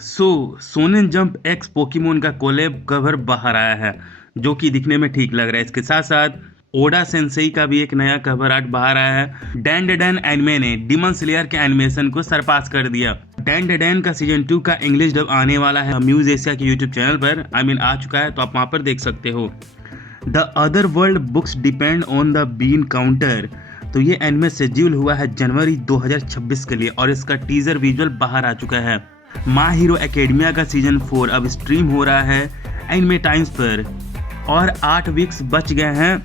सोनेन jump x Pokemon का collab cover बाहर आया है, जो कि दिखने में ठीक लग रहा है। इसके साथ साथ ओडा सेंसेई का भी एक नया कवर आर्ट बाहर आया है। डैन डेडन एनिमे ने डिमन स्लेयर के एनिमेशन को सरपास कर दिया। डैन डेडन का सीजन 2 का इंग्लिश डब आने वाला है म्यूज एशिया के यूट्यूब चैनल पर। आ चुका है, तो आप वहां पर देख सकते हो। The other world books depend on the bean counter, तो ये एनिमे शेड्यूल हुआ है जनवरी 2026 के लिए और इसका टीजर विजुअल बाहर आ चुका है। माय हीरो एकेडमिया का सीजन 4 अब स्ट्रीम हो रहा है एनिमे टाइम्स पर और 8 वीक्स बच गए हैं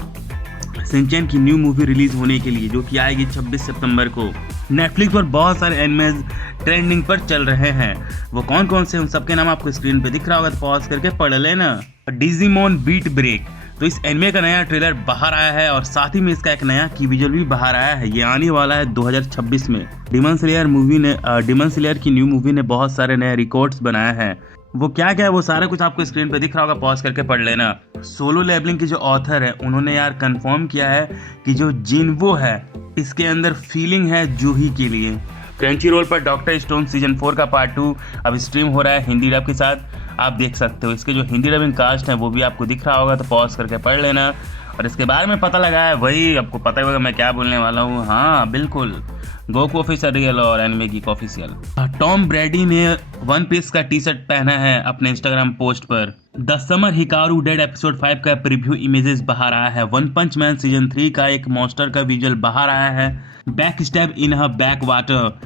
शिनचैन की न्यू मूवी रिलीज होने के लिए, जो कि आएगी 26 सितंबर को। नेटफ्लिक्स पर बहुत सारे एनिमेज ट्रेंडिंग पर चल रहे हैं। वो कौन कौन से, उन सबके नाम आपको स्क्रीन पे दिख रहा होगा, तो पॉज करके पढ़ लेना। डिजिमोन बीट ब्रेक, तो इस एनिमे का नया ट्रेलर बाहर आया है और साथ ही में इसका एक नया की विजुअल भी बाहर आया है। ये आने वाला है 2026 में। डिमन स्लेयर की न्यू मूवी ने बहुत सारे नए रिकॉर्ड्स बनाए हैं। वो क्या क्या है वो सारा कुछ आपको स्क्रीन पे दिख रहा होगा, पॉज करके पढ़ लेना। सोलो लेवलिंग के जो ऑथर है उन्होंने यार कंफर्म किया है कि जो जिन्वो है इसके अंदर फीलिंग है जूही के लिए। क्रंची रोल पर डॉक्टर स्टोन सीजन 4 का पार्ट 2 अब स्ट्रीम हो रहा है हिंदी डब के साथ, आप देख सकते हो। इसके जो हिंदी डबिंग कास्ट है वो भी आपको दिख रहा होगा, तो पॉज करके पढ़ लेना। और इसके बारे में पता लगा है, वही आपको पता होगा मैं क्या बोलने वाला हूँ। हाँ बिल्कुल, गोकू ऑफिशियल रियल और anime geek official. Tom Brady ने वन पीस का टी शर्ट पहना है अपने इंस्टाग्राम पोस्ट पर। The summer Hikaru dead episode 5 का प्रीव्यू इमेजेस बाहर आया है। वन पंच मैन सीजन 3 का एक मॉन्स्टर का विजुअल बाहर आया है। Back stab in a back water,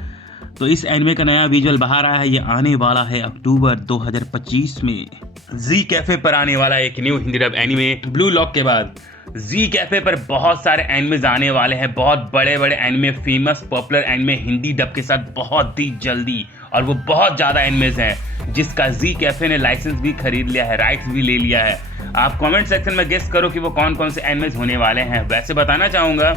तो इस एनिमे का नया विजुअल बाहर आया है। ये आने वाला है अक्टूबर 2025 में। जी कैफे पर आने वाला एक new Hindi dub anime blue lock के बाद जी कैफे पर बहुत सारे एनिमेज आने वाले हैं। बहुत बड़े बड़े anime, famous popular anime Hindi dub के साथ बहुत ही जल्दी, और वो बहुत ज़्यादा एनिमेज हैं जिसका जी कैफे ने लाइसेंस भी खरीद लिया है, राइट्स भी ले लिया है। आप कमेंट सेक्शन में गेस करो कि वो कौन कौन से एनिमेज होने वाले हैं। वैसे बताना चाहूँगा,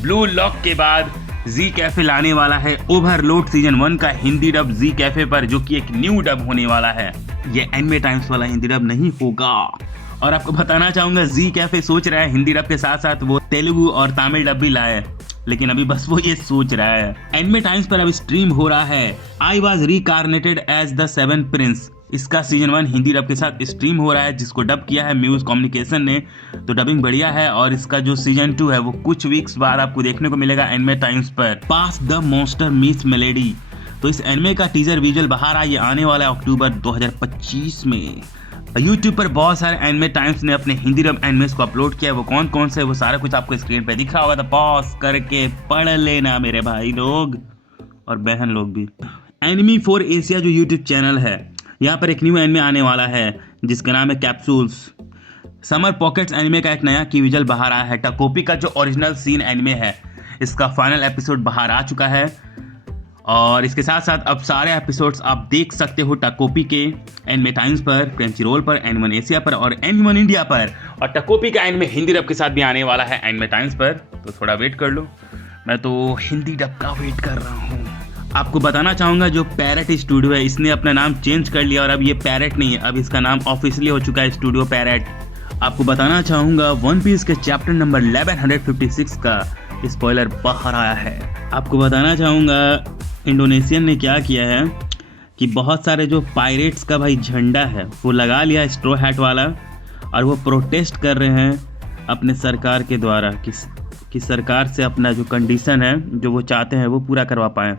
ब्लू लॉक के बाद जी कैफे लाने वाला है ओवरलोड सीजन 1 का हिंदी डब जी कैफे पर, जो कि एक न्यू डब होने वाला है। ये एनिमे टाइम्स वाला हिंदी डब नहीं होगा। और आपको बताना चाहूंगा, जी कैफे सोच रहा है हिंदी डब के साथ साथ वो तेलुगु और तमिल डब भी लाए, लेकिन अभी बस वो ये सोच रहा है। एनिमे टाइम्स पर अब स्ट्रीम हो रहा है I was reincarnated as the 7th prince, इसका सीजन 1 हिंदी डब के साथ स्ट्रीम हो रहा है, जिसको डब किया है म्यूज कम्युनिकेशन ने। तो डबिंग बढ़िया है और इसका जो सीजन 2 है वो कुछ वीक्स बाद आपको देखने को मिलेगा एनिमे टाइम्स पर। पास द मॉन्स्टर मिस मेलेडी, तो इस एनिमे का टीजर विजुअल बाहर आया, ये आने वाला है अक्टूबर 2025 में। यूट्यूब पर बहुत सारे एनिमे टाइम्स ने अपने हिंदी डब एनिमेस को अपलोड किया है। वो कौन कौन से, वो सारा कुछ आपको स्क्रीन पे दिख रहा होगा, तो पॉज करके पढ़ लेना मेरे भाई लोग और बहन लोग भी। एनिमी फॉर एशिया जो यूट्यूब चैनल है, यहाँ पर एक न्यू एनिमे आने वाला है जिसका नाम है कैप्सूल्स। समर पॉकेट्स एनिमे का एक नया की विजुअल बाहर आया है। टकोपी का जो ओरिजिनल सीन एनिमे है इसका फाइनल एपिसोड बाहर आ चुका है और इसके साथ साथ अब सारे एपिसोड्स आप देख सकते हो टकोपी के एनिमे टाइम्स पर, क्रंची रोल पर, एनिमन एशिया पर और एनिमन इंडिया पर। और टकोपी का एनिमे हिंदी डब के साथ भी आने वाला है एनिमे टाइम्स पर, तो थोड़ा वेट कर लो, मैं तो हिंदी डब का वेट कर रहा हूँ। आपको बताना चाहूँगा, जो पैरेट स्टूडियो है इसने अपना नाम चेंज कर लिया और अब ये पैरेट नहीं है, अब इसका नाम ऑफिशियली हो चुका है स्टूडियो पैरेट। आपको बताना चाहूँगा, वन पीस के चैप्टर नंबर 1156 का स्पॉइलर बाहर आया है। आपको बताना चाहूँगा, इंडोनेशियन ने क्या किया है कि बहुत सारे जो पायरेट्स का भाई झंडा है वो लगा लिया स्ट्रॉ हैट वाला, और वो प्रोटेस्ट कर रहे हैं अपने सरकार के द्वारा कि सरकार से अपना जो कंडीशन है जो वो चाहते हैं वो पूरा करवा पाएँ।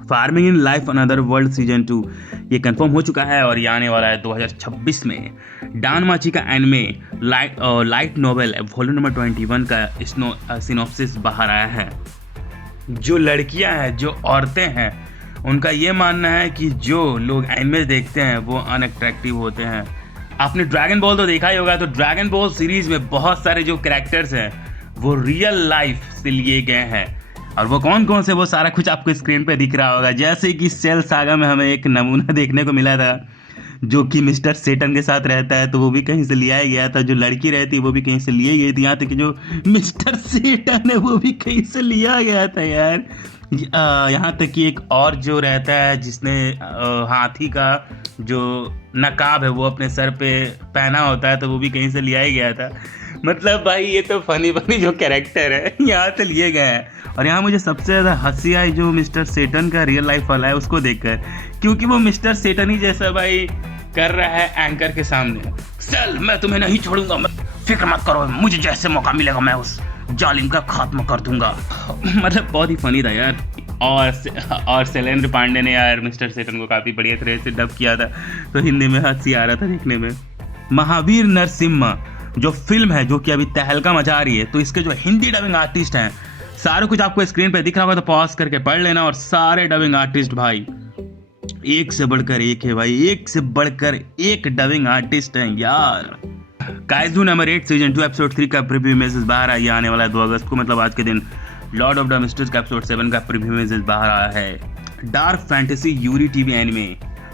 Farming in life another world season 2 ये कंफर्म हो चुका है और ये आने वाला है 2026 में। डान माची का anime light novel volume number 21 का सिनॉप्सिस बाहर आया है। जो लड़कियां हैं, जो औरतें हैं, उनका ये मानना है कि जो लोग एनिमे देखते हैं वो अनअट्रैक्टिव होते हैं। आपने ड्रैगन बॉल तो देखा ही होगा, तो ड्रैगन बॉल सीरीज में बहुत सारे जो कैरेक्टर्स हैं वो रियल लाइफ से लिए गए हैं, और वो कौन कौन से वो सारा कुछ आपको स्क्रीन पे दिख रहा होगा। जैसे कि सेल सागा में हमें एक नमूना देखने को मिला था जो कि मिस्टर सेटन के साथ रहता है, तो वो भी कहीं से लिया गया था। जो लड़की रहती है वो भी कहीं से लिए गई थी, यहाँ तक कि जो मिस्टर सेटन है वो भी कहीं से लिया गया था यार। यहाँ तक कि एक और जो रहता है जिसने हाथी का जो नकाब है वो अपने सर पे पहना होता है, तो वो भी कहीं से लिया ही गया था। मतलब भाई ये तो फनी फनी जो कैरेक्टर है यहाँ से लिए गए हैं। और यहाँ मुझे सबसे ज़्यादा हंसी आई जो मिस्टर सेटन का रियल लाइफ वाला है उसको देखकर, क्योंकि वो मिस्टर सेटन ही जैसा भाई कर रहा है एंकर के सामने, चल मैं तुम्हें नहीं छोड़ूंगा, फिक्र मत करो, मुझे जैसे मौका मिलेगा मैं उस जालिम का खात्मा कर दूंगा। मतलब बहुत ही फनी था यार। और शैलेंद्र पांडे ने यार मिस्टर सेटन को काफ़ी बढ़िया तरह से डब किया था, तो हिंदी में हंसी आ रहा था देखने में। महावीर नरसिम्हा जो फिल्म है जो कि अभी तहलका मचा रही है, तो इसके जो हिंदी डबिंग आर्टिस्ट हैं सारे कुछ आपको स्क्रीन पे दिख रहा होगा, तो पॉज करके पढ़ लेना। और सारे डबिंग आर्टिस्ट भाई एक से बढ़कर एक है भाई, एक से बढ़कर एक डबिंग आर्टिस्ट हैं यार। काइजू नंबर 8 सीजन 2 एपिसोड 3 का प्रीव्यू इमेजेस बाहर आया, आने वाला है 2 अगस्त को, मतलब आज के दिन। लॉर्ड ऑफ द मिस्टर्स का एपिसोड 7 का प्रीव्यू इमेजेस बाहर आया है। Dark fantasy yuri TV anime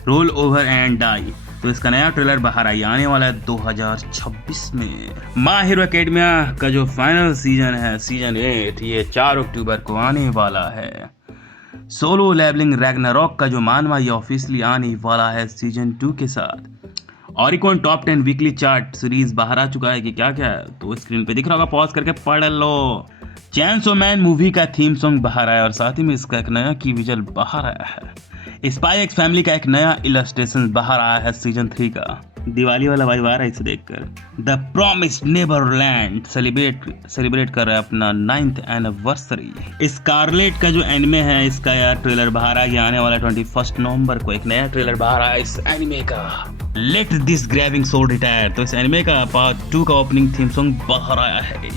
roll over and die, तो इसका नया ट्रेलर बाहर आने वाला है 2026 में। माय हीरो एकेडमिया का जो फाइनल सीजन है सीजन 8, ये 4 अक्टूबर को आने वाला है। सोलो लेवलिंग रैग्नारॉक का जो मानवा ये ऑफिशियली आने वाला है सीजन 2 के साथ। ऑरिकॉन टॉप 10 वीकली चार्ट सीरीज बाहर आ चुका है कि क्या क्या है, तो स्क्रीन पे दिख रहा होगा, पॉज करके पढ़ लो। चैनसो मैन मूवी का थीम सॉन्ग बाहर आया और साथ ही में इसका एक नया की विजुअल बाहर आया है। स्पाई एक्स फैमिली का एक नया इलस्ट्रेशन बाहर आया है सीजन 3 का। दिवाली वाला वाइब आ रहा है इसे देखकर। द प्रॉमिस्ड नेवरलैंड सेलिब्रेट कर रहा है अपना 9th एनिवर्सरी। स्कारलेट का जो एनिमे है इसका यार ट्रेलर बाहर आ गया, आने वाला 21 नवंबर को एक नया ट्रेलर बाहर आया इस एनिमे का। Let this grabbing soul retire, तो इस एनिमे का पार्ट 2 का ओपनिंग थीम सॉन्ग बाहर आया है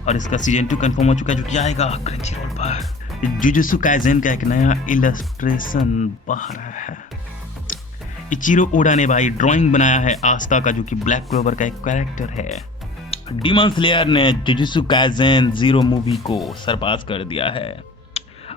और इसका सीजन 2 कंफर्म हो चुका है जो कि आएगा क्रंचीरोल पर। जुजुत्सु काइसेन का एक नया इलस्ट्रेशन बाहर आया है। इचिरो ओडा ने भाई ड्राइंग बनाया है आस्था का, जो कि ब्लैक क्लोवर का एक कैरेक्टर है। डीमन स्लेयर ने जुजुत्सु काइसेन 0 मूवी को सरपास कर दिया है।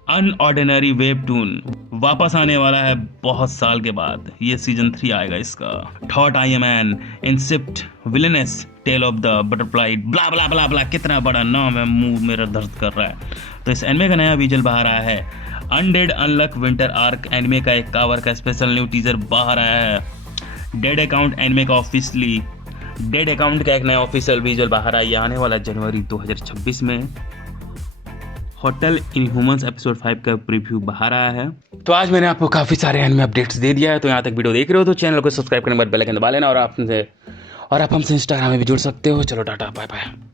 अनऑर्डिनरी वेबटून वापस आने वाला है बहुत साल के बाद, ये सीजन 3 आएगा इसका। Though I am an inept villainess tale of the butterfly blah blah blah blah, कितना बड़ा नाम है, मुंह मेरा दर्द कर रहा है। तो इस एनिमे का नया विजुअल बाहर आया है। अनडेड अनलक विंटर आर्क एनिमे का एक कवर का स्पेशल न्यू टीजर बाहर आया है। डेड अकाउंट एनिमे का ऑफिशियली डेड अकाउंट का एक नया ऑफिशियल विजुअल बाहर आया, आने वाला जनवरी 2026 में। होटल इनह्यूमंस एपिसोड 5 का प्रीव्यू बाहर आया है। तो आज मैंने आपको काफ़ी सारे एनिमे अपडेट्स दे दिया है, तो यहाँ तक वीडियो देख रहे हो तो चैनल को सब्सक्राइब करने के बाद बेल आइकन दबा लेना, और आप हमसे इंस्टाग्राम में भी जुड़ सकते हो। चलो टाटा बाय बाय।